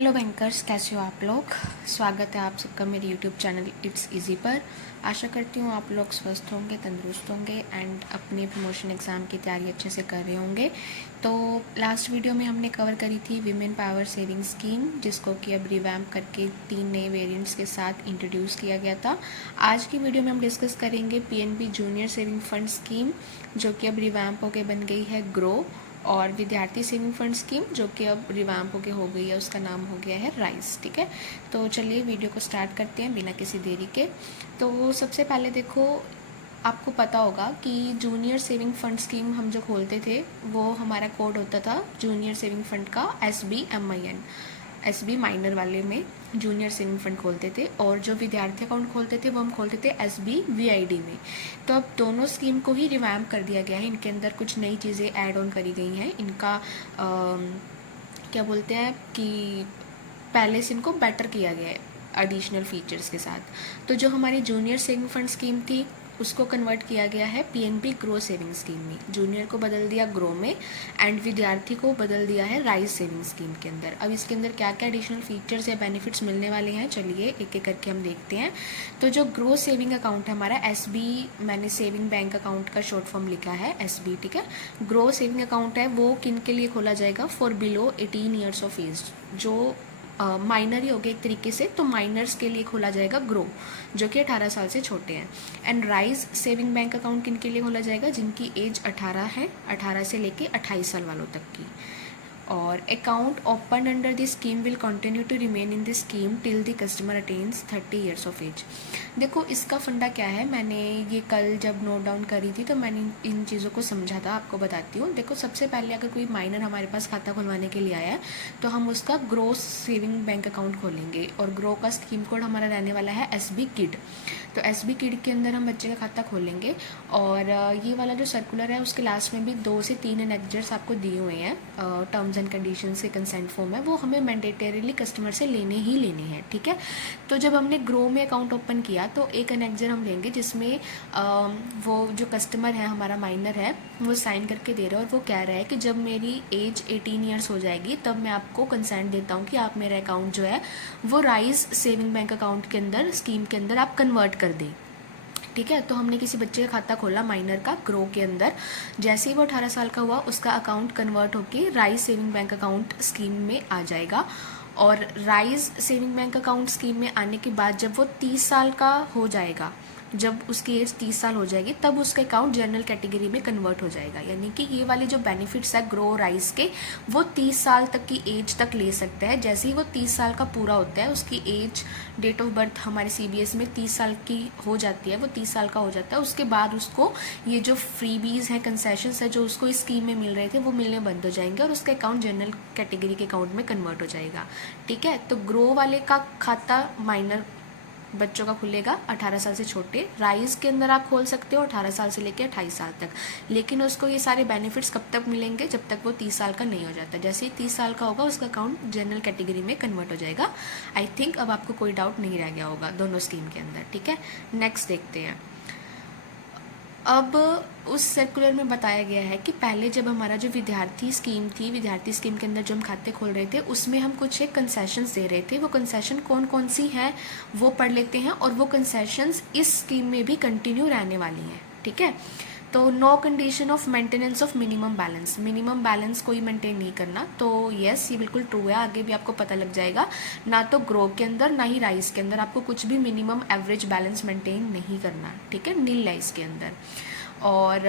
Hello bankers, कैसे हो आप लोग। स्वागत है आप सबका मेरे यूट्यूब चैनल इट्स इजी पर। आशा करती हूँ आप लोग स्वस्थ होंगे, तंदुरुस्त होंगे एंड अपने प्रमोशन एग्ज़ाम की तैयारी अच्छे से कर रहे होंगे। तो लास्ट वीडियो में हमने कवर करी थी विमेन पावर सेविंग स्कीम, जिसको कि अब रिवैम्प करके 3 नए वेरिएंट्स के साथ इंट्रोड्यूस किया गया था। आज की वीडियो में हम डिस्कस करेंगे PNB junior saving fund scheme, जो कि अब रिवैम्प होकर बन गई है ग्रो, और विद्यार्थी सेविंग फंड स्कीम, जो कि अब रिवैम्प होके हो गई है, उसका नाम हो गया है राइस। ठीक है, तो चलिए वीडियो को स्टार्ट करते हैं बिना किसी देरी के। तो सबसे पहले देखो, आपको पता होगा कि जूनियर सेविंग फंड स्कीम हम जो खोलते थे वो हमारा कोड होता था जूनियर सेविंग फंड का SBMIN। SB माइनर वाले में जूनियर सेविंग फंड खोलते थे, और जो विद्यार्थी अकाउंट खोलते थे वो हम खोलते थे SBVID में। तो अब दोनों स्कीम को ही रिवैम्प कर दिया गया है। इनके अंदर कुछ नई चीज़ें ऐड ऑन करी गई हैं। इनका क्या बोलते हैं कि पहले से इनको बेटर किया गया है एडिशनल फीचर्स के साथ। तो जो हमारी जूनियर सेविंग फंड स्कीम थी उसको कन्वर्ट किया गया है पीएनबी ग्रो सेविंग स्कीम में। जूनियर को बदल दिया ग्रो में, एंड विद्यार्थी को बदल दिया है राइज सेविंग स्कीम के अंदर। अब इसके अंदर क्या क्या एडिशनल फीचर्स या बेनिफिट्स मिलने वाले हैं, चलिए एक एक करके हम देखते हैं। तो जो ग्रो सेविंग अकाउंट है हमारा SB, मैंने सेविंग बैंक अकाउंट का शॉर्ट फॉर्म लिखा है SB, ठीक है। ग्रो सेविंग अकाउंट है वो किन के लिए खोला जाएगा, for below 18 years of age, जो माइनर ही हो गया एक तरीके से, तो माइनर्स के लिए खोला जाएगा ग्रो, जो कि 18 साल से छोटे हैं। And rise saving bank account किन के लिए खोला जाएगा, जिनकी एज 18 है, 18 से लेके 28 साल वालों तक की। और account open under this scheme will continue to remain in this scheme till the customer attains 30 years of age. देखो इसका फंडा क्या है, मैंने ये कल जब नोट डाउन करी थी तो मैंने इन चीज़ों को समझा था, आपको बताती हूँ। देखो सबसे पहले अगर कोई माइनर हमारे पास खाता खुलवाने के लिए आया है तो हम उसका ग्रो सेविंग बैंक अकाउंट खोलेंगे, और ग्रो का स्कीम कोड हमारा रहने वाला है SB किड। तो SB किड के अंदर हम बच्चे का खाता खोलेंगे, और ये वाला जो सर्कुलर है उसके लास्ट में भी 2 से 3 एनेक्जर्स आपको दिए हुए हैं, टर्म्स एंड कंडीशंस के कंसेंट फॉर्म है, वो हमें मैंडेटरीली कस्टमर से लेने ही लेने हैं, ठीक है। तो जब हमने ग्रो में अकाउंट ओपन किया तो एक एनेक्जर हम लेंगे जिसमें वो जो कस्टमर है हमारा माइनर है वो साइन करके दे रहा है, और वो कह रहा है कि जब मेरी एज 18 ईयर्स हो जाएगी तब मैं आपको कंसेंट देता हूँ कि आप मेरा अकाउंट जो है वो राइज सेविंग बैंक अकाउंट के अंदर, स्कीम के अंदर आप कन्वर्ट कर दें, ठीक है। तो हमने किसी बच्चे का खाता खोला माइनर का ग्रो के अंदर, जैसे ही वो 18 साल का हुआ उसका अकाउंट कन्वर्ट होके rise saving bank account scheme में आ जाएगा। और rise saving bank account scheme में आने के बाद जब वो 30 साल का हो जाएगा, जब उसकी एज 30 साल हो जाएगी तब उसका अकाउंट जनरल कैटेगरी में कन्वर्ट हो जाएगा। यानी कि ये वाले जो बेनिफिट्स है ग्रो राइज के, वो 30 साल तक की एज तक ले सकता है। जैसे ही वो 30 साल का पूरा होता है, उसकी एज, डेट ऑफ बर्थ हमारे CBS में 30 साल की हो जाती है, वो 30 साल का हो जाता है, उसके बाद उसको ये जो फ्रीबीज हैं, कंसेशंस है जो उसको इस स्कीम में मिल रहे थे वो मिलने बंद हो जाएंगे, और उसका अकाउंट जनरल कैटेगरी के अकाउंट में कन्वर्ट हो जाएगा, ठीक है। तो ग्रो वाले का खाता माइनर बच्चों का खुलेगा 18 साल से छोटे, राइज के अंदर आप खोल सकते हो 18 साल से लेकर 28 साल तक, लेकिन उसको ये सारे बेनिफिट्स कब तक मिलेंगे, जब तक वो 30 साल का नहीं हो जाता। जैसे ही 30 साल का होगा उसका अकाउंट जनरल कैटेगरी में कन्वर्ट हो जाएगा। आई थिंक अब आपको कोई डाउट नहीं रह गया होगा दोनों स्कीम के अंदर, ठीक है। नेक्स्ट देखते हैं। अब उस सर्कुलर में बताया गया है कि पहले जब हमारा जो विद्यार्थी स्कीम थी, विद्यार्थी स्कीम के अंदर जो हम खाते खोल रहे थे उसमें हम कुछ एक कंसेशंस दे रहे थे। वो कंसेशन कौन कौन सी हैं वो पढ़ लेते हैं, और वो कंसेशंस इस स्कीम में भी कंटिन्यू रहने वाली हैं, ठीक है। तो no condition of maintenance of minimum balance, minimum balance कोई मेंटेन नहीं करना। तो यस, ये बिल्कुल ट्रू है, आगे भी आपको पता लग जाएगा। ना तो ग्रो के अंदर ना ही राइज के अंदर आपको कुछ भी मिनिमम एवरेज बैलेंस मेंटेन नहीं करना, ठीक है, नील है इसके अंदर। और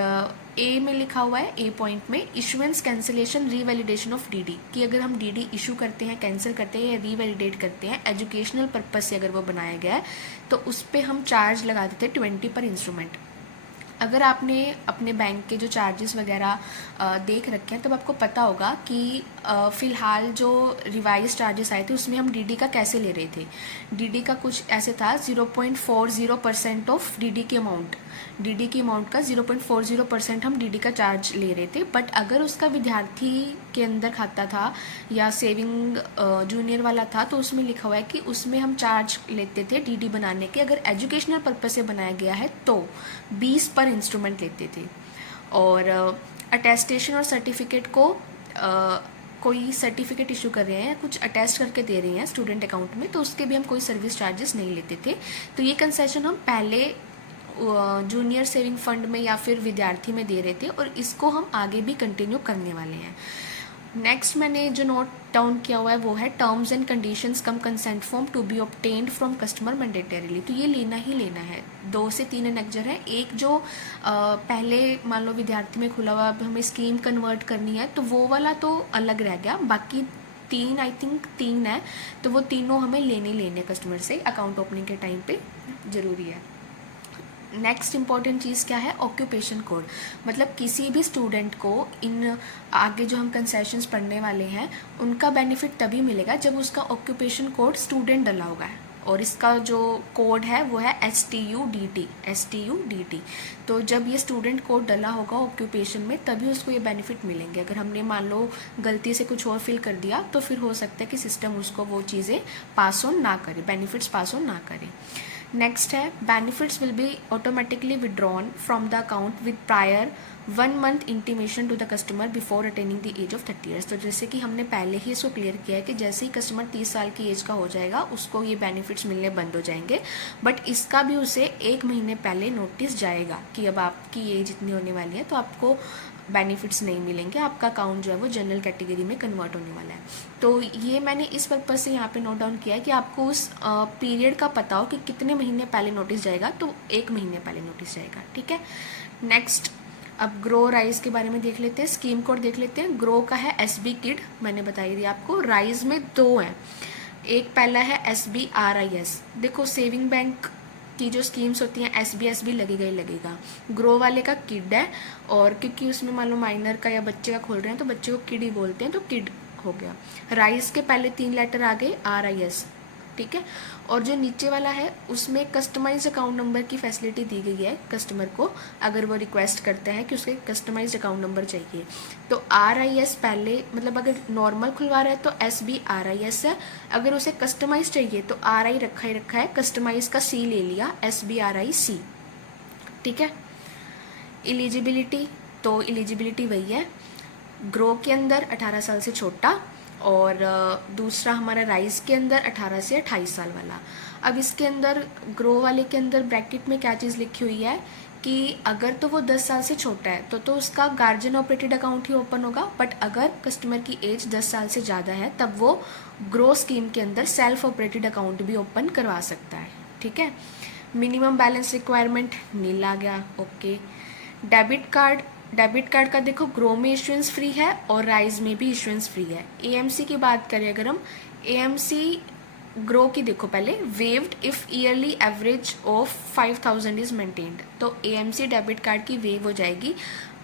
ए में लिखा हुआ है, ए पॉइंट में, इशुएंस कैंसिलेशन रीवैलिडेशन ऑफ DD, कि अगर हम DD इशू करते हैं, कैंसिल करते हैं या रीवैलिडेट करते हैं एजुकेशनल पर्पज से, अगर वो बनाया गया है तो उस पर हम चार्ज लगा देते हैं 20 पर इंस्ट्रूमेंट। अगर आपने अपने बैंक के जो चार्जेस वगैरह देख रखे हैं तब आपको पता होगा कि फ़िलहाल जो रिवाइज चार्जेस आए थे उसमें हम DD का कैसे ले रहे थे। DD का कुछ ऐसे था 0.40% ऑफ DD की अमाउंट, DD की अमाउंट का 0.40% हम DD का चार्ज ले रहे थे। बट अगर उसका विद्यार्थी के अंदर खाता था या सेविंग जूनियर वाला था तो उसमें लिखा हुआ है कि उसमें हम चार्ज लेते थे DD बनाने के, अगर एजुकेशनल पर्पज से बनाया गया है तो 20 पर इंस्ट्रूमेंट लेते थे। और अटेस्टेशन और सर्टिफिकेट को कोई सर्टिफिकेट इशू कर रहे हैं या कुछ अटेस्ट करके दे रहे हैं स्टूडेंट अकाउंट में, तो उसके भी हम कोई सर्विस चार्जेस नहीं लेते थे। तो ये कंसेशन हम पहले जूनियर सेविंग फंड में या फिर विद्यार्थी में दे रहे थे, और इसको हम आगे भी कंटिन्यू करने वाले हैं। नेक्स्ट मैंने जो नोट डाउन किया हुआ है वो है terms and conditions cum consent form to be obtained from customer mandatorily. तो ये लेना ही लेना है। 2 से 3 एनेक्जर है। एक जो पहले मान लो विद्यार्थी में खुला हुआ, अब हमें स्कीम कन्वर्ट करनी है तो वो वाला तो अलग रह गया, बाकी 3 आई थिंक 3 है, तो वो तीनों हमें लेने कस्टमर से अकाउंट ओपनिंग के टाइम पे ज़रूरी है। नेक्स्ट इंपॉर्टेंट चीज़ क्या है, ऑक्यूपेशन कोड। मतलब किसी भी स्टूडेंट को इन आगे जो हम कंसेशंस पढ़ने वाले हैं उनका बेनिफिट तभी मिलेगा जब उसका ऑक्यूपेशन कोड स्टूडेंट डला होगा, और इसका जो कोड है वो है STUDT। तो जब ये स्टूडेंट कोड डला होगा ऑक्यूपेशन में तभी उसको ये बेनिफिट मिलेंगे। अगर हमने मान लो गलती से कुछ और फिल कर दिया तो फिर हो सकता है कि सिस्टम उसको वो चीज़ें पास ऑन ना करे, बेनिफिट्स पास ऑन ना करे। नेक्स्ट है benefits will be automatically withdrawn from the account with prior 1 month intimation to the customer before attaining the age of 30 years. तो जैसे कि हमने पहले ही इसको क्लियर किया है कि जैसे ही कस्टमर 30 साल की एज का हो जाएगा उसको ये बेनिफिट्स मिलने बंद हो जाएंगे, बट इसका भी उसे 1 महीने पहले नोटिस जाएगा कि अब आपकी एज इतनी होने वाली है तो आपको बेनिफिट्स नहीं मिलेंगे, आपका अकाउंट जो है वो जनरल कैटेगरी में कन्वर्ट होने वाला है। तो ये मैंने इस पर्पज़ से यहाँ पे नोट डाउन किया है कि आपको उस पीरियड का पता हो कि कितने महीने पहले नोटिस जाएगा, तो 1 महीने पहले नोटिस जाएगा। ठीक है। नेक्स्ट अब ग्रो राइज के बारे में देख लेते हैं, स्कीम कोड देख लेते हैं। ग्रो का है SB किड, मैंने बताई दिया आपको। राइज में 2 हैं, एक पहला है SBRIS। देखो सेविंग बैंक की जो स्कीम्स होती हैं SB लगेगा ही लगेगा। ग्रो वाले का किड है, और क्योंकि उसमें मान लो माइनर का या बच्चे का खोल रहे हैं तो बच्चे को किड ही बोलते हैं, तो किड हो गया। राइज के पहले 3 लेटर आ गए RIS। ठीक है। और जो नीचे वाला है उसमें कस्टमाइज अकाउंट नंबर की फैसिलिटी दी गई है कस्टमर को, अगर वो रिक्वेस्ट करते हैं कि उसके कस्टमाइज अकाउंट नंबर चाहिए। तो RIS पहले, मतलब अगर नॉर्मल खुलवा रहा है तो SBRIS है, अगर उसे कस्टमाइज चाहिए तो RI रखा ही रखा है, कस्टमाइज का C ले लिया, SBRIC। ठीक है। एलिजिबिलिटी, तो एलिजिबिलिटी वही है, ग्रो के अंदर 18 साल से छोटा, और दूसरा हमारा राइज के अंदर 18 से 28 साल वाला। अब इसके अंदर ग्रो वाले के अंदर ब्रैकेट में क्या चीज़ लिखी हुई है कि अगर तो वो 10 साल से छोटा है तो उसका गार्जियन ऑपरेटेड अकाउंट ही ओपन होगा, बट अगर कस्टमर की एज 10 साल से ज़्यादा है तब वो ग्रो स्कीम के अंदर सेल्फ ऑपरेटेड अकाउंट भी ओपन करवा सकता है। ठीक है। मिनिमम बैलेंस रिक्वायरमेंट नील आ गया, ओके। डेबिट कार्ड का देखो ग्रो में इशुएंस फ्री है और राइज में भी इशुएंस फ्री है। AMC की बात करें अगर हम, AMC ग्रो की देखो पहले, waived if yearly average of 5000 is maintained. तो AMC डेबिट कार्ड की वेव हो जाएगी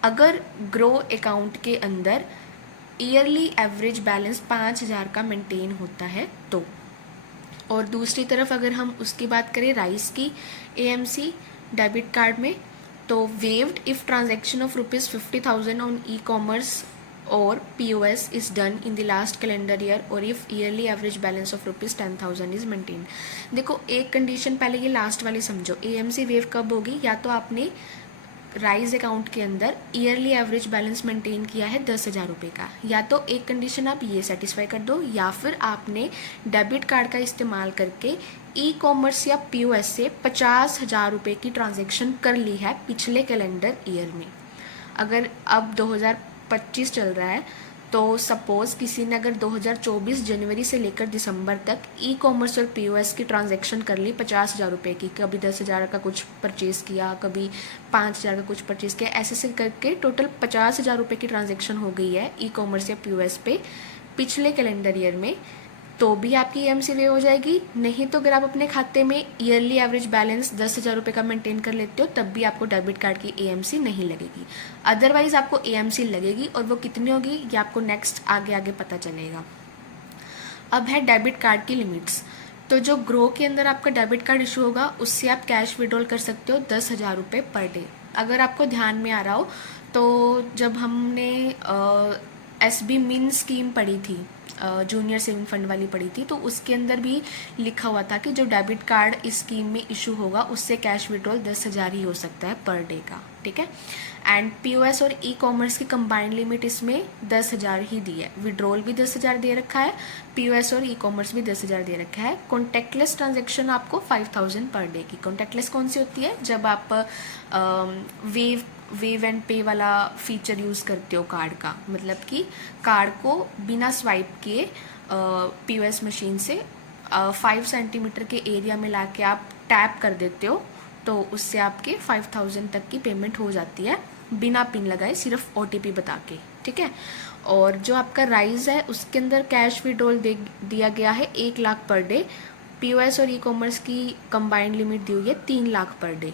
अगर ग्रो अकाउंट के अंदर ईयरली एवरेज बैलेंस 5000 का मेंटेन होता है तो। और दूसरी तरफ अगर हम उसकी बात करें राइज की AMC डेबिट कार्ड में, तो waived if transaction of ₹50,000 on e-commerce और POS is done in the last calendar year, और if yearly average balance of ₹10,000 is maintain. देखो एक कंडीशन पहले ये लास्ट वाली समझो, AMC वेव कब होगी, या तो आपने राइज अकाउंट के अंदर ईयरली एवरेज बैलेंस मेंटेन किया है 10,000 रुपये का, या तो एक कंडीशन आप ये सेटिस्फाई कर दो, या फिर आपने डेबिट कार्ड का इस्तेमाल करके ई-कॉमर्स या POS से 50,000 रुपये की ट्रांजैक्शन कर ली है पिछले कैलेंडर ईयर में। अगर अब 2025 चल रहा है तो सपोज़ किसी ने अगर 2024 जनवरी से लेकर दिसंबर तक ई-कॉमर्स और POS की ट्रांजैक्शन कर ली 50,000 रुपये की, कभी 10,000 का कुछ परचेज़ किया, कभी 5,000 का कुछ परचेज़ किया, ऐसे करके टोटल 50,000 रुपये की ट्रांजैक्शन हो गई है ई-कॉमर्स या POS पे पिछले कैलेंडर ईयर में, तो भी आपकी AMC वे हो जाएगी। नहीं तो अगर आप अपने खाते में ईयरली एवरेज बैलेंस 10,000 रुपये का मेंटेन कर लेते हो तब भी आपको डेबिट कार्ड की AMC नहीं लगेगी। अदरवाइज आपको AMC लगेगी, और वो कितनी होगी ये आपको नेक्स्ट आगे पता चलेगा। अब है डेबिट कार्ड की लिमिट्स। तो जो ग्रो के अंदर आपका डेबिट कार्ड इशू होगा उससे आप कैश विड्रॉल कर सकते हो 10,000 रुपये पर डे। अगर आपको ध्यान में आ रहा हो तो जब हमने SB मिन स्कीम पढ़ी थी जूनियर सेविंग फंड वाली पढ़ी थी, तो उसके अंदर भी लिखा हुआ था कि जो डेबिट कार्ड इस स्कीम में इशू होगा उससे कैश विड्रॉल 10,000 ही हो सकता है पर डे का, ठीक है। एंड पीओएस और ई कॉमर्स की कंबाइंड लिमिट इसमें 10,000 ही दी है। विड्रॉल भी 10,000 दे रखा है, पीओएस और ई कॉमर्स भी 10,000 दे रखा है। कॉन्टैक्टलेस ट्रांजेक्शन आपको 5,000 पर डे की। कॉन्टैक्टलेस कौन सी होती है? जब आप वेव एंड पे वाला फीचर यूज़ करते हो कार्ड का, मतलब कि कार्ड को बिना स्वाइप किए पीओएस मशीन से 5 सेंटीमीटर के एरिया में लाके आप टैप कर देते हो, तो उससे आपके 5,000 तक की पेमेंट हो जाती है बिना पिन लगाए, सिर्फ ओटीपी बता के, ठीक है। और जो आपका राइज है उसके अंदर कैश विड्रॉल दिया गया है 1 लाख पर डे। पीओएस और ई कॉमर्स की कंबाइंड लिमिट दी हुई है 3 लाख पर डे।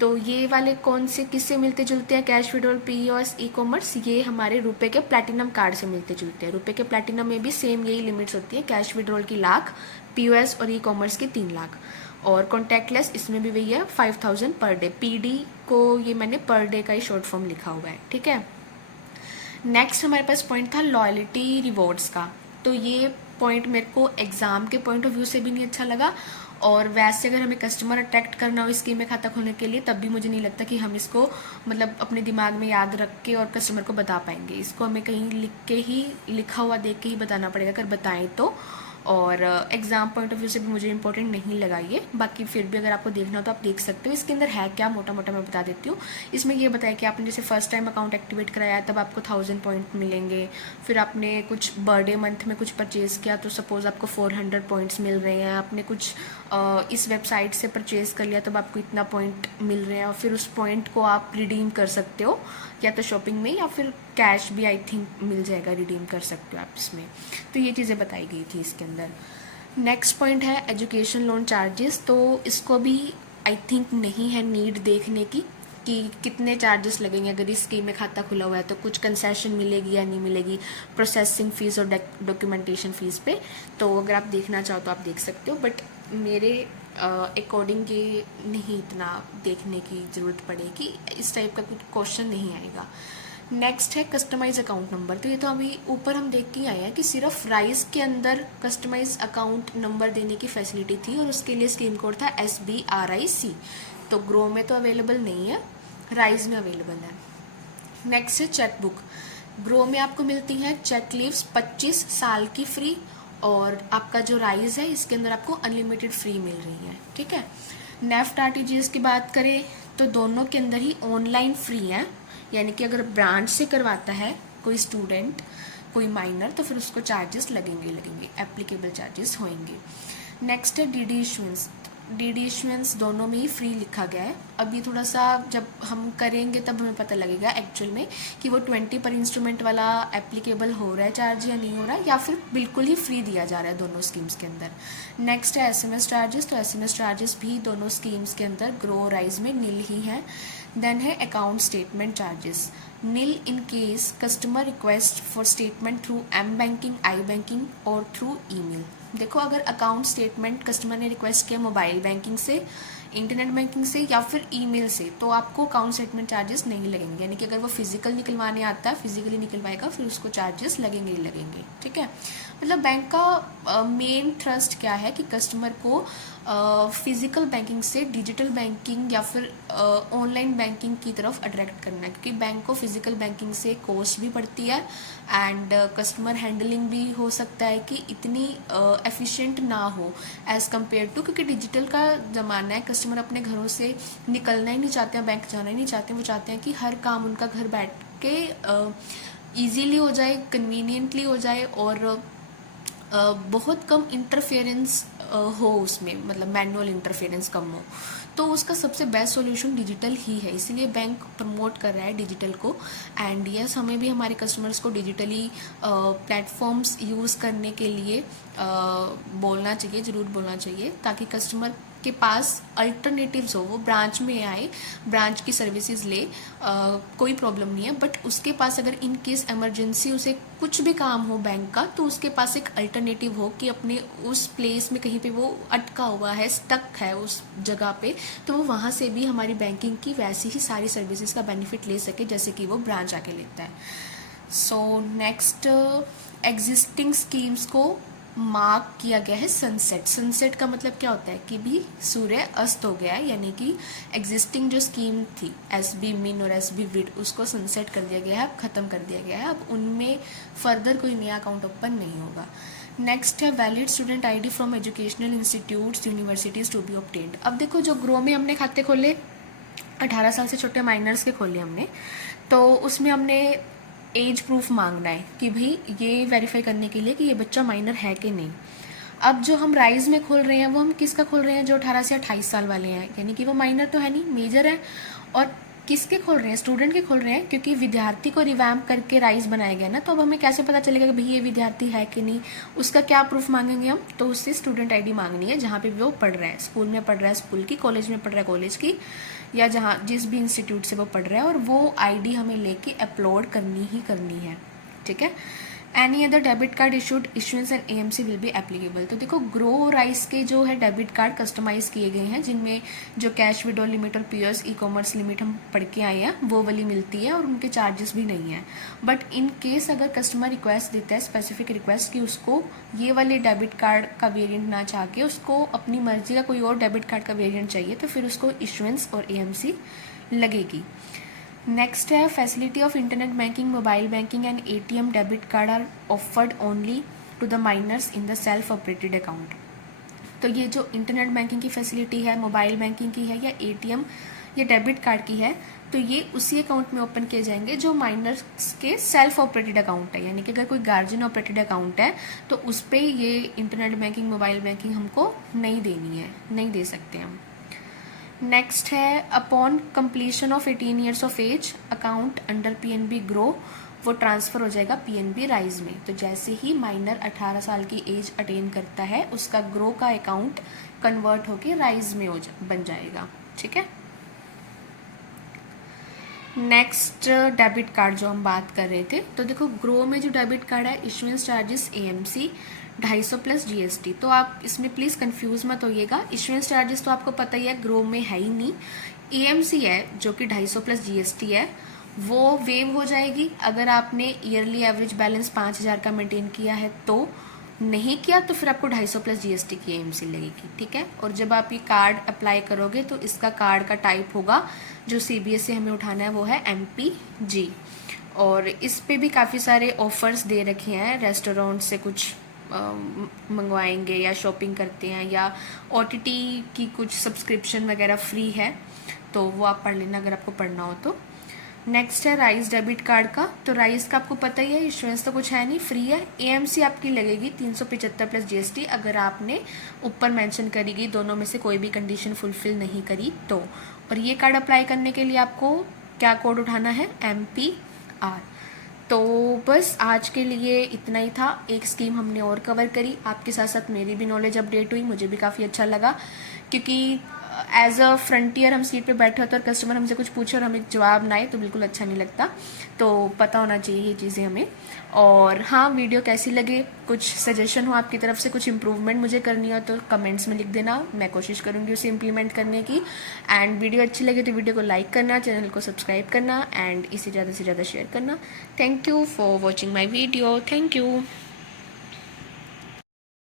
तो ये वाले कौन से किससे मिलते जुलते हैं? Cash withdrawal, POS, e commerce, ये हमारे रुपए के प्लैटिनम कार्ड से मिलते जुलते हैं। रुपए के प्लैटिनम में भी सेम यही लिमिट्स होती है, कैश विड्रॉल की 1 लाख, पीओएस और ई कॉमर्स की 3 लाख, और कॉन्टैक्टलेस इसमें भी वही है 5,000 पर डे। पीडी को ये मैंने पर डे का ही शॉर्ट फॉर्म लिखा हुआ है, ठीक है। नेक्स्ट हमारे पास पॉइंट था लॉयल्टी रिवॉर्ड्स का। तो ये पॉइंट मेरे को एग्जाम के पॉइंट ऑफ व्यू से भी नहीं अच्छा लगा, और वैसे अगर हमें कस्टमर अट्रैक्ट करना हो इस स्कीम में खाता खोलने के लिए, तब भी मुझे नहीं लगता कि हम इसको मतलब अपने दिमाग में याद रख के और कस्टमर को बता पाएंगे। इसको हमें कहीं लिख के ही, लिखा हुआ देख के ही बताना पड़ेगा अगर बताएं तो। और एग्जाम पॉइंट ऑफ व्यू से भी मुझे इंपॉर्टेंट नहीं लगा ये। बाकी फिर भी अगर आपको देखना हो तो आप देख सकते हो। इसके अंदर है क्या, मोटा मोटा मैं बता देती हूँ। इसमें ये बताया कि आपने जैसे फर्स्ट टाइम अकाउंट एक्टिवेट कराया तब आपको 1000 पॉइंट मिलेंगे। फिर आपने कुछ बर्थडे मंथ में कुछ परचेज़ किया तो सपोज़ आपको 400 पॉइंट्स मिल रहे हैं। आपने कुछ इस वेबसाइट से परचेज़ कर लिया तब आपको इतना पॉइंट मिल रहे हैं, और फिर उस पॉइंट को आप रिडीम कर सकते हो या तो शॉपिंग में, या फिर कैश भी आई थिंक मिल जाएगा, रिडीम कर सकते हो आप इसमें। तो ये चीज़ें बताई गई थी इसके अंदर। नेक्स्ट पॉइंट है एजुकेशन लोन चार्जेस। तो इसको भी आई थिंक नहीं है नीड देखने की कि कितने चार्जेस लगेंगे अगर इस स्कीम में खाता खुला हुआ है, तो कुछ कंसेशन मिलेगी या नहीं मिलेगी प्रोसेसिंग फ़ीस और डॉक्यूमेंटेशन फ़ीस पे। तो अगर आप देखना चाहो तो आप देख सकते हो, बट मेरे अकॉर्डिंग ये नहीं इतना देखने की ज़रूरत पड़ेगी, इस टाइप का कुछ क्वेश्चन नहीं आएगा। नेक्स्ट है कस्टमाइज अकाउंट नंबर। तो ये तो अभी ऊपर हम देख के ही आए हैं कि सिर्फ राइस के अंदर कस्टमाइज अकाउंट नंबर देने की फैसिलिटी थी, और उसके लिए स्कीम कोड था SBRIC। तो ग्रो में तो अवेलेबल नहीं है, राइस में अवेलेबल है। नेक्स्ट है चेकबुक। ग्रो में आपको मिलती है चेक लीव्स 25 साल की फ्री, और आपका जो राइस है इसके अंदर आपको अनलिमिटेड फ्री मिल रही है, ठीक है। नेफ्ट RTGS की बात करें तो दोनों के अंदर ही ऑनलाइन फ्री है, यानी कि अगर ब्रांच से करवाता है कोई स्टूडेंट, कोई माइनर, तो फिर उसको चार्जेस लगेंगे, एप्लीकेबल चार्जेस होंगे। नेक्स्ट है DD इशुएंस। DD इशुएंस दोनों में ही फ्री लिखा गया है। अब ये थोड़ा सा जब हम करेंगे तब हमें पता लगेगा एक्चुअल में कि वो 20 पर इंस्ट्रूमेंट वाला एप्लीकेबल हो रहा है चार्ज या नहीं हो रहा है, या फिर बिल्कुल ही फ्री दिया जा रहा है दोनों स्कीम्स के अंदर। नेक्स्ट है SMS चार्जेस। तो SMS चार्जेस भी दोनों स्कीम्स के अंदर ग्रो राइज में नील ही है। देन है account statement charges, nil in case customer request for statement through M banking, I banking और थ्रू ईमेल। देखो, अगर अकाउंट स्टेटमेंट कस्टमर ने रिक्वेस्ट किया मोबाइल बैंकिंग से, इंटरनेट बैंकिंग से या फिर ईमेल से, तो आपको अकाउंट स्टेटमेंट चार्जेस नहीं लगेंगे। यानी कि अगर वो फिजिकल निकलवाने आता है, फिजिकली निकलवाएगा, फिर उसको चार्जेस लगेंगे ही लगेंगे, ठीक है। मतलब बैंक का मेन ट्रस्ट क्या है कि कस्टमर को फिजिकल बैंकिंग से डिजिटल बैंकिंग या फिर ऑनलाइन बैंकिंग की तरफ अट्रैक्ट करना है, क्योंकि बैंक को फिजिकल बैंकिंग से कॉस्ट भी पड़ती है, एंड कस्टमर हैंडलिंग भी हो सकता है कि इतनी एफिशिएंट ना हो एज़ कम्पेयर टू, क्योंकि डिजिटल का ज़माना है। कस्टमर अपने घरों से निकलना ही नहीं चाहते हैं, बैंक जाना ही नहीं चाहते हैं। वो चाहते हैं कि हर काम उनका घर बैठ के ईजीली हो जाए, कन्वीनियंटली हो जाए, और बहुत कम इंटरफेरेंस हो उसमें, मतलब मैनुअल इंटरफेरेंस कम हो। तो उसका सबसे बेस्ट सॉल्यूशन डिजिटल ही है, इसीलिए बैंक प्रमोट कर रहा है डिजिटल को। एंड यस, हमें भी हमारे कस्टमर्स को डिजिटली प्लेटफॉर्म्स यूज़ करने के लिए बोलना चाहिए, ज़रूर बोलना चाहिए, ताकि कस्टमर के पास अल्टरनेटिव्स हो, वो ब्रांच में आए, ब्रांच की सर्विसेज ले, कोई प्रॉब्लम नहीं है, बट उसके पास अगर इन केस इमरजेंसी उसे कुछ भी काम हो बैंक का, तो उसके पास एक अल्टरनेटिव हो कि अपने उस प्लेस में कहीं पे वो अटका हुआ है, स्टक है उस जगह पे, तो वो वहाँ से भी हमारी बैंकिंग की वैसी ही सारी सर्विसेज का बेनिफिट ले सके जैसे कि वो ब्रांच आके लेता है। सो नेक्स्ट एग्जिस्टिंग स्कीम्स को मार्क किया गया है सनसेट। सनसेट का मतलब क्या होता है कि भी सूर्य अस्त हो गया है, यानी कि एग्जिस्टिंग जो स्कीम थी एसबी मिन और एसबी विड उसको सनसेट कर दिया गया है, अब ख़त्म कर दिया गया है, अब उनमें फर्दर कोई नया अकाउंट ओपन नहीं होगा। नेक्स्ट है valid student ID from educational institutes universities to be obtained. अब देखो जो ग्रो में हमने खाते खोले 18 साल से छोटे माइनर्स के खोले हमने, तो उसमें हमने एज प्रूफ मांगना है कि भाई ये वेरीफाई करने के लिए कि ये बच्चा माइनर है कि नहीं। अब जो हम राइज में खोल रहे हैं वो हम किसका खोल रहे हैं, जो 18 से 28 साल वाले हैं, यानी कि वो माइनर तो है नहीं, मेजर है। और किसके खोल रहे हैं, स्टूडेंट के खोल रहे हैं, क्योंकि विद्यार्थी को रिवैम्प करके राइज बनाया गया ना, तो अब हमें कैसे पता चलेगा कि भाई ये विद्यार्थी है कि नहीं, उसका क्या प्रूफ मांगेंगे हम, तो उससे स्टूडेंट आईडी मांगनी है जहाँ पे वो पढ़ रहा है, स्कूल में पढ़ रहा है स्कूल की, कॉलेज में पढ़ रहा है कॉलेज की, या जहाँ जिस भी इंस्टीट्यूट से वो पढ़ रहा है, और वो आईडी हमें लेके अपलोड करनी ही करनी है, ठीक है। Any other debit card issued issuance and AMC will be applicable. तो देखो ग्रो राइस के जो है डेबिट कार्ड कस्टमाइज किए गए हैं, जिनमें जो कैश विड्रॉल लिमिट और पीएस ई कॉमर्स लिमिट हम पढ़ के आए हैं वो वाली मिलती है, और उनके चार्जेस भी नहीं है। बट इन केस अगर कस्टमर रिक्वेस्ट देता है स्पेसिफिक रिक्वेस्ट कि उसको ये वाले डेबिट कार्ड का वेरिएंट ना चाह के उसको अपनी मर्जी का कोई और डेबिट कार्ड का वेरिएंट चाहिए, तो फिर उसको इशुएंस और एएमसी लगेगी। नेक्स्ट है facility of internet banking, mobile banking and ATM debit card are offered only to the minors in the self operated account. तो ये जो इंटरनेट बैंकिंग की फैसिलिटी है, मोबाइल बैंकिंग की है, या एटीएम या डेबिट कार्ड की है, तो ये उसी अकाउंट में ओपन किए जाएंगे जो माइनर्स के सेल्फ ऑपरेटेड अकाउंट है, यानी कि अगर कोई गार्जियन ऑपरेटेड अकाउंट है तो उस पर ये इंटरनेट बैंकिंग मोबाइल बैंकिंग हमको नहीं देनी है, नहीं दे सकते हम। नेक्स्ट है upon completion of 18 years of age account under PNB grow वो ट्रांसफ़र हो जाएगा पीएनबी राइज में। तो जैसे ही माइनर 18 साल की एज अटेन करता है उसका ग्रो का अकाउंट कन्वर्ट होके राइज में बन जाएगा, ठीक है। नेक्स्ट डेबिट कार्ड जो हम बात कर रहे थे, तो देखो ग्रो में जो डेबिट कार्ड है issuance charges AMC 250 plus GST. तो आप इसमें प्लीज़ कंफ्यूज मत होइएगा, इशुएंस चार्जेस तो आपको पता ही है ग्रो में है ही नहीं, एएमसी है जो कि 250 प्लस जीएसटी है, वो वेव हो जाएगी अगर आपने ईयरली एवरेज बैलेंस 5000 का मेंटेन किया है, तो नहीं किया तो फिर आपको 250 प्लस जीएसटी की एएमसी लगेगी, ठीक है। और जब आप ये कार्ड अप्लाई करोगे तो इसका कार्ड का टाइप होगा जो सीबीएस से हमें उठाना है वो है एमपीजी। और इस पे भी काफ़ी सारे ऑफर्स दे रखे हैं, रेस्टोरेंट से कुछ मंगवाएंगे या शॉपिंग करते हैं, या ओटीटी की कुछ सब्सक्रिप्शन वगैरह फ्री है, तो वो आप पढ़ लेना अगर आपको पढ़ना हो तो। नेक्स्ट है राइस डेबिट कार्ड का, तो राइस का आपको पता ही है इशुएंस तो कुछ है नहीं, फ्री है। एएमसी आपकी लगेगी 375 प्लस जीएसटी अगर आपने ऊपर मेंशन करी गई दोनों में से कोई भी कंडीशन फुलफिल नहीं करी तो। और ये कार्ड अप्लाई करने के लिए आपको क्या कोड उठाना है, MPR। तो बस आज के लिए इतना ही था, एक स्कीम हमने और कवर करी, आपके साथ साथ मेरी भी नॉलेज अपडेट हुई, मुझे भी काफ़ी अच्छा लगा, क्योंकि एज अ फ्रंटियर हम सीट पे बैठे होते और कस्टमर हमसे कुछ पूछे और हमें जवाब ना आए तो बिल्कुल अच्छा नहीं लगता, तो पता होना चाहिए ये चीज़ें हमें। और हाँ, वीडियो कैसी लगे, कुछ सजेशन हो आपकी तरफ से, कुछ इम्प्रूवमेंट मुझे करनी हो तो कमेंट्स में लिख देना, मैं कोशिश करूँगी उसे इम्प्लीमेंट करने की। एंड वीडियो अच्छी लगे तो वीडियो को लाइक करना, चैनल को सब्सक्राइब करना, एंड इसे ज़्यादा से ज़्यादा शेयर करना। Thank you for watching my video, thank you.